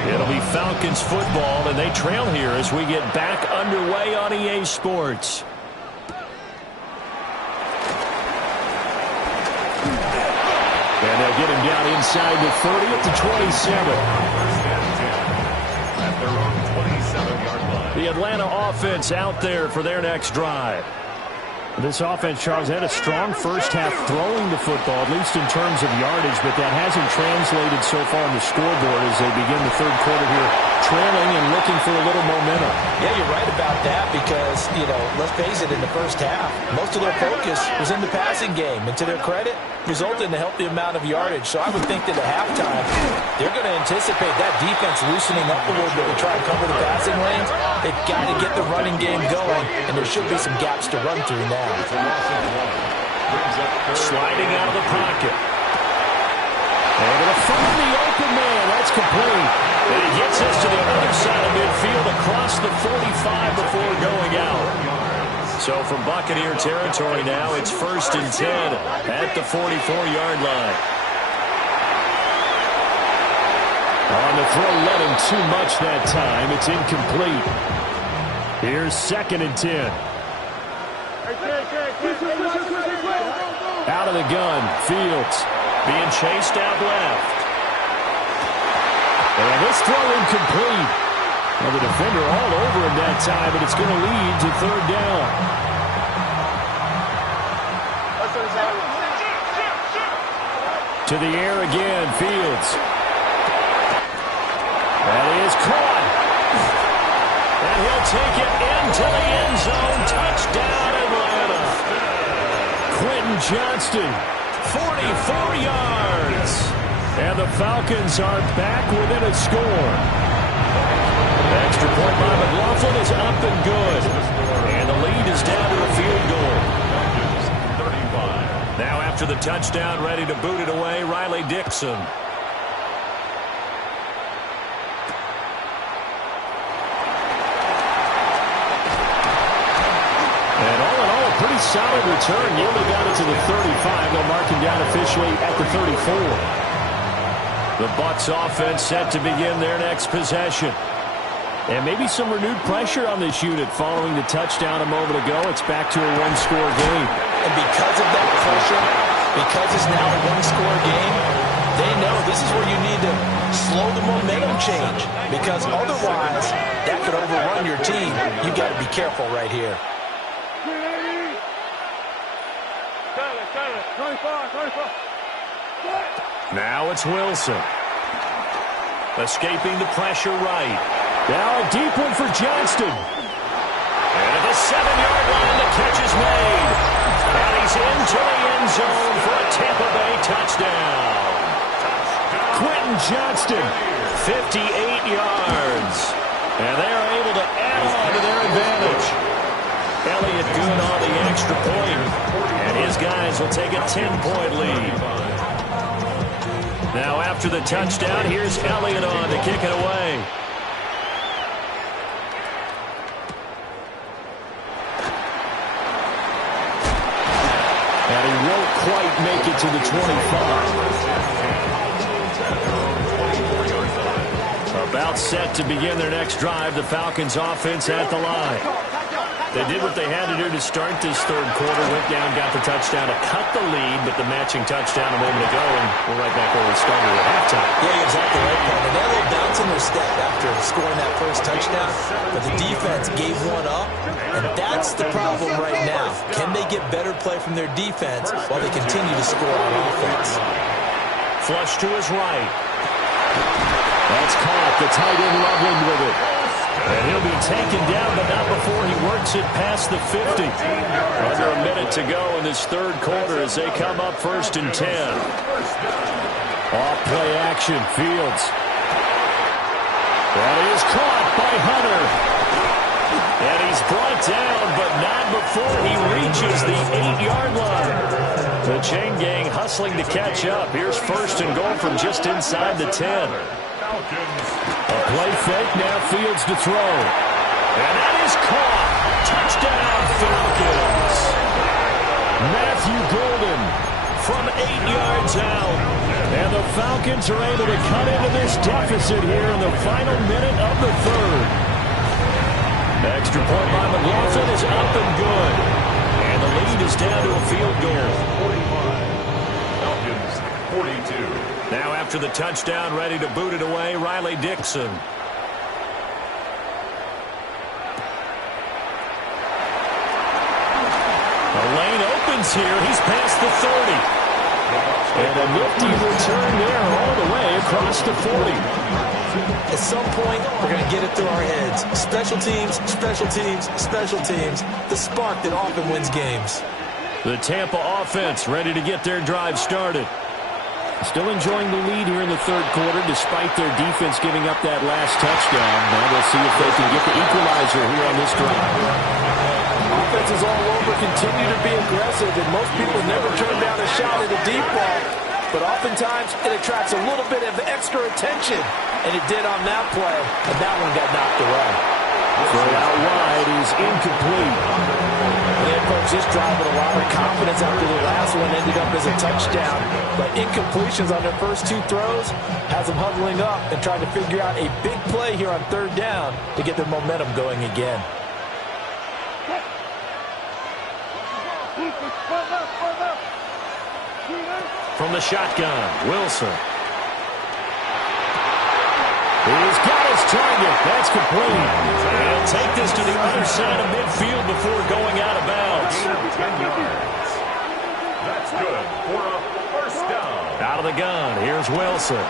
It'll be Falcons football, and they trail here as we get back underway on EA Sports. And they'll get him down inside the 30 at the 27. At their own 27-yard line. The Atlanta offense out there for their next drive. This offense, Charles, had a strong first half throwing the football, at least in terms of yardage, but that hasn't translated so far on the scoreboard as they begin the third quarter here, trailing and looking for a little momentum. Yeah, you're right about that because, let's face it, in the first half, most of their focus was in the passing game. And to their credit, resulted in a healthy amount of yardage. So I would think that at halftime, they're going to anticipate that defense loosening up a little bit to try and cover the passing lanes. They've got to get the running game going, and there should be some gaps to run through now. Sliding out of the pocket. Able to find the open man. That's complete. And he gets us to the other side of midfield across the 45 before going out. So from Buccaneer territory now, it's first and 10 at the 44-yard line. On the throw, let him too much that time. It's incomplete. Here's second and 10. Out of the gun, Fields being chased out left. And this throw incomplete. Well, the defender all over him that time, but it's going to lead to third down. To the air again, Fields. That is caught. And he'll take it into the end zone. Touchdown, Atlanta. Quentin Johnston, 44 yards. And the Falcons are back within a score. Extra point by McLaughlin is up and good. And the lead is down to a field goal. Now after the touchdown, ready to boot it away, Riley Dixon. And all in all, a pretty solid return. Nearly got it to the 35. They'll mark him down officially at the 34. The Bucs offense set to begin their next possession. And maybe some renewed pressure on this unit following the touchdown a moment ago. It's back to a one-score game. And because of that pressure, because it's now a one-score game, they know this is where you need to slow the momentum change. Because otherwise, that could overrun your team. You've got to be careful right here. Now it's Wilson. Escaping the pressure right. Now a deep one for Johnston. And at the 7-yard line, the catch is made. And he's into the end zone for a Tampa Bay touchdown. Quentin Johnston, 58 yards. And they are able to add on to their advantage. Elliott good on the extra point, and his guys will take a 10-point lead. Now after the touchdown, here's Elliott on to kick it away. And he won't quite make it to the 25. About set to begin their next drive. The Falcons offense at the line. They did what they had to do to start this third quarter. Went down, got the touchdown to cut the lead, but the matching touchdown a moment ago, and we're right back where we started at halftime. Yeah, exactly right, Paul. They had a little bounce in their step after scoring that first touchdown, but the defense gave one up, and that's the problem right now. Can they get better play from their defense while they continue to score on offense? Flush to his right. That's caught. The tight end Loveland with it. And he'll be taken down, but not before he works it past the 50. Under a minute to go in this third quarter as they come up 1st and 10. Off play action, Fields. That is caught by Hunter. And he's brought down, but not before he reaches the 8-yard line. The chain gang hustling to catch up. Here's 1st and goal from just inside the 10. A play fake, now Fields to throw. And that is caught. Touchdown, Falcons. Matthew Golden from 8 yards out. And the Falcons are able to cut into this deficit here in the final minute of the third. Extra point by McLaughlin is up and good. And the lead is down to a field goal. 45. Falcons, 42. Now after the touchdown, ready to boot it away, Riley Dixon. The lane opens here. He's past the 30. And a nifty return there all the way across the 40. At some point, we're going to get it through our heads. Special teams, special teams, special teams. The spark that often wins games. The Tampa offense ready to get their drive started. Still enjoying the lead here in the third quarter despite their defense giving up that last touchdown. Now we'll see if they can get the equalizer here on this drive. Offenses all over continue to be aggressive, and most people never turn down a shot at a deep ball. But oftentimes it attracts a little bit of extra attention, and it did on that play, and that one got knocked away. Throw out wide is incomplete. They approached this drive with a lot of confidence after the last one ended up as a touchdown. But incompletions on their first 2 throws has them huddling up and trying to figure out a big play here on third down to get their momentum going again. From the shotgun, Wilson. He's got his target. That's complete. And he'll take this to the other side of midfield before going out of bounds. 10 yards. That's good for a first down. Out of the gun, here's Wilson.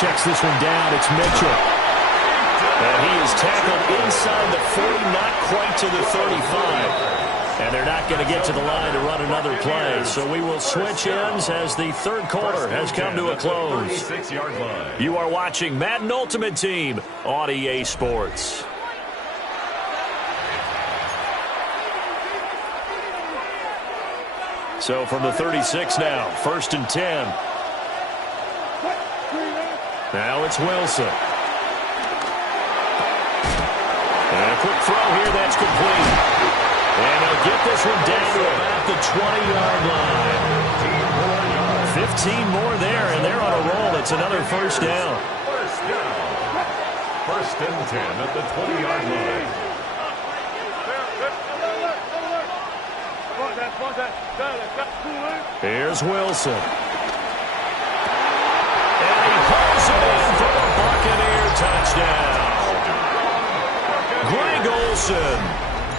Checks this one down, it's Mitchell. And he is tackled inside the 40, not quite to the 35. And they're not going to get to the line to run another play. So we will switch ends as the third quarter has come to a close. You are watching Madden Ultimate Team on EA Sports. So from the 36 now, 1st and 10. Now it's Wilson. And a quick throw here, that's complete. And they'll get this one down to about the 20-yard line. 15 more there, and they're on a roll. It's another first down. First down. 1st and 10 at the 20-yard line. Here's Wilson. And he pulls it in for the Buccaneer touchdown. Greg Olsen.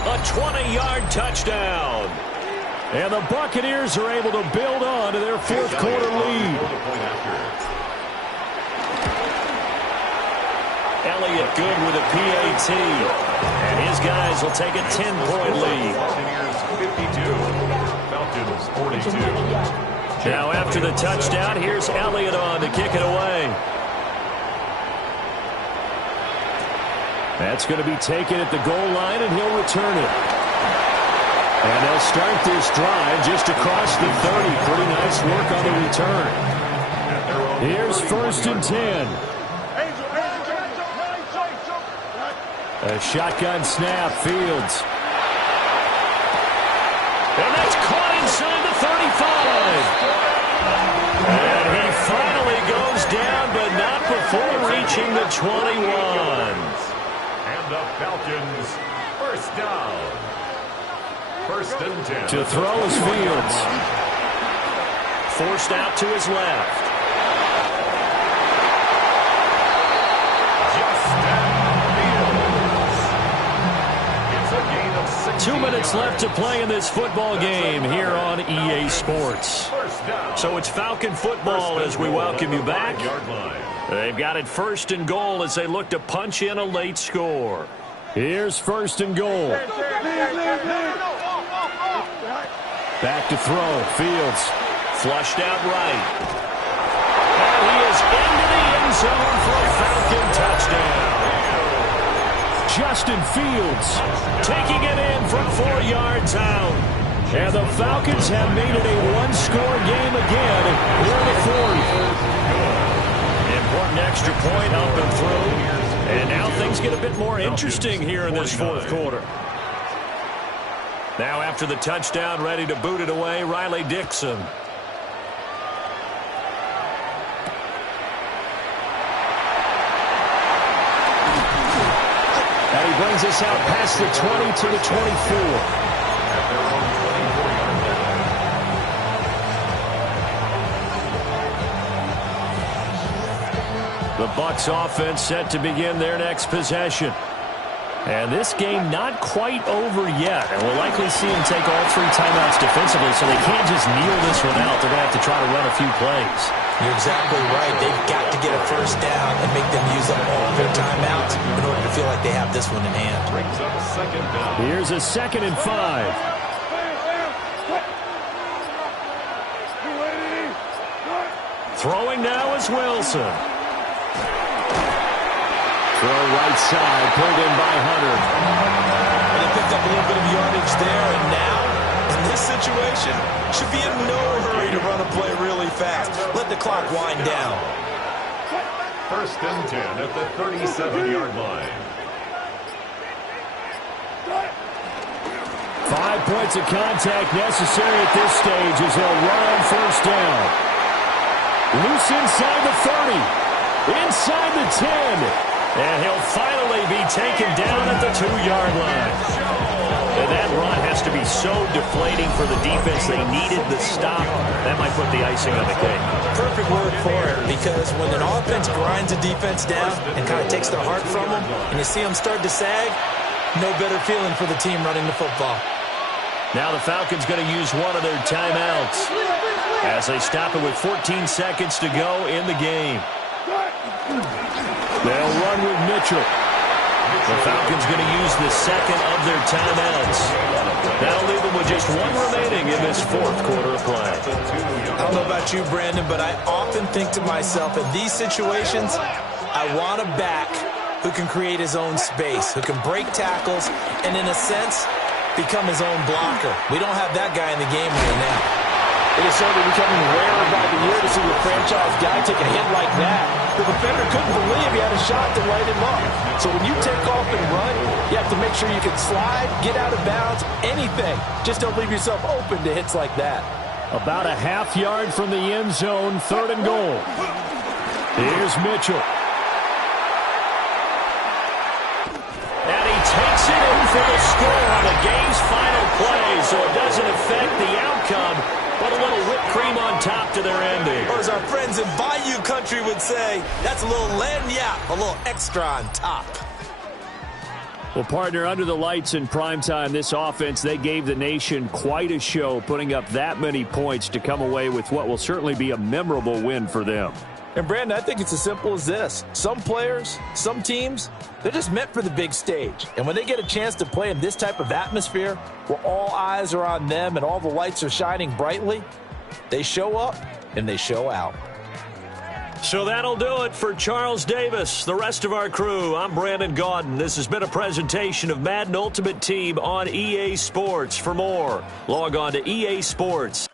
A 20-yard touchdown. And the Buccaneers are able to build on to their fourth quarter lead. Elliott good with a PAT. And his guys will take a 10-point lead. Buccaneers 52. Falcons 42. Now after the touchdown, here's Elliott on to kick it away. That's going to be taken at the goal line, and he'll return it. And they'll start this drive just across the 30. Pretty nice work on the return. Here's 1st and 10. A shotgun snap, Fields. And that's caught inside the 35. And he finally goes down, but not before reaching the 21. And the Falcons, first down. 1st and 10. To throw is Fields. Forced out to his left. It's a gain of 6. 2 minutes left to play in this football game here on EA Sports. So it's Falcon football as we welcome you back. They've got it 1st and goal as they look to punch in a late score. Here's 1st and goal. Back to throw. Fields flushed out right. And he is into the end zone for a Falcon touchdown. Justin Fields taking it in from 4 yards out. And the Falcons have made it a one-score game again here in the 4th. Important extra point up and through. And now things get a bit more interesting here in this 4th quarter. Now after the touchdown, ready to boot it away, Riley Dixon. And he brings us out past the 20 to the 24. The Bucs offense set to begin their next possession. And this game not quite over yet. And we'll likely see him take all 3 timeouts defensively, so they can't just kneel this one out. They're going to have to try to run a few plays. You're exactly right. They've got to get a first down and make them use up all their timeouts in order to feel like they have this one in hand. Here's a 2nd and 5. Throwing now is Wilson. Throw right side, pulled in by Hunter. And they picked up a little bit of yardage there, and now, in this situation, should be in no hurry to run a play really fast. Let the clock wind down. 1st and 10 at the 37-yard line. 5 points of contact necessary at this stage as they'll run on 1st down. Loose inside the 30. Inside the 10. And he'll finally be taken down at the 2-yard line. And that run has to be so deflating for the defense. They needed the stop. That might put the icing on the cake. Perfect word for it, because when an offense grinds a defense down and kind of takes their heart from them, and you see them start to sag, no better feeling for the team running the football. Now the Falcons going to use one of their timeouts as they stop it with 14 seconds to go in the game. They'll run with Mitchell. The Falcons going to use the 2nd of their timeouts. That'll leave them with just 1 remaining in this 4th quarter of play. I don't know about you, Brandon, but I often think to myself, in these situations, I want a back who can create his own space, who can break tackles, and in a sense, become his own blocker. We don't have that guy in the game right now. It is certainly becoming rarer by the year to see a franchise guy take a hit like that. The defender couldn't believe he had a shot to light him up. So when you take off and run, you have to make sure you can slide, get out of bounds, anything. Just don't leave yourself open to hits like that. About a half yard from the end zone, 3rd and goal. Here's Mitchell. And he takes it in for the score on the game's final play, so it doesn't affect the outcome. But a little whipped cream on top to their ending. Or as our friends in Bayou Country would say, that's a little lagniappe, a little extra on top. Well, partner, under the lights in primetime, this offense, they gave the nation quite a show, putting up that many points to come away with what will certainly be a memorable win for them. And, Brandon, I think it's as simple as this. Some players, some teams, they're just meant for the big stage. And when they get a chance to play in this type of atmosphere, where all eyes are on them and all the lights are shining brightly, They show up, and they show out. So that'll do it for Charles Davis, the rest of our crew. I'm Brandon Gaudin. This has been a presentation of Madden Ultimate Team on EA Sports. For more, log on to EASports.com.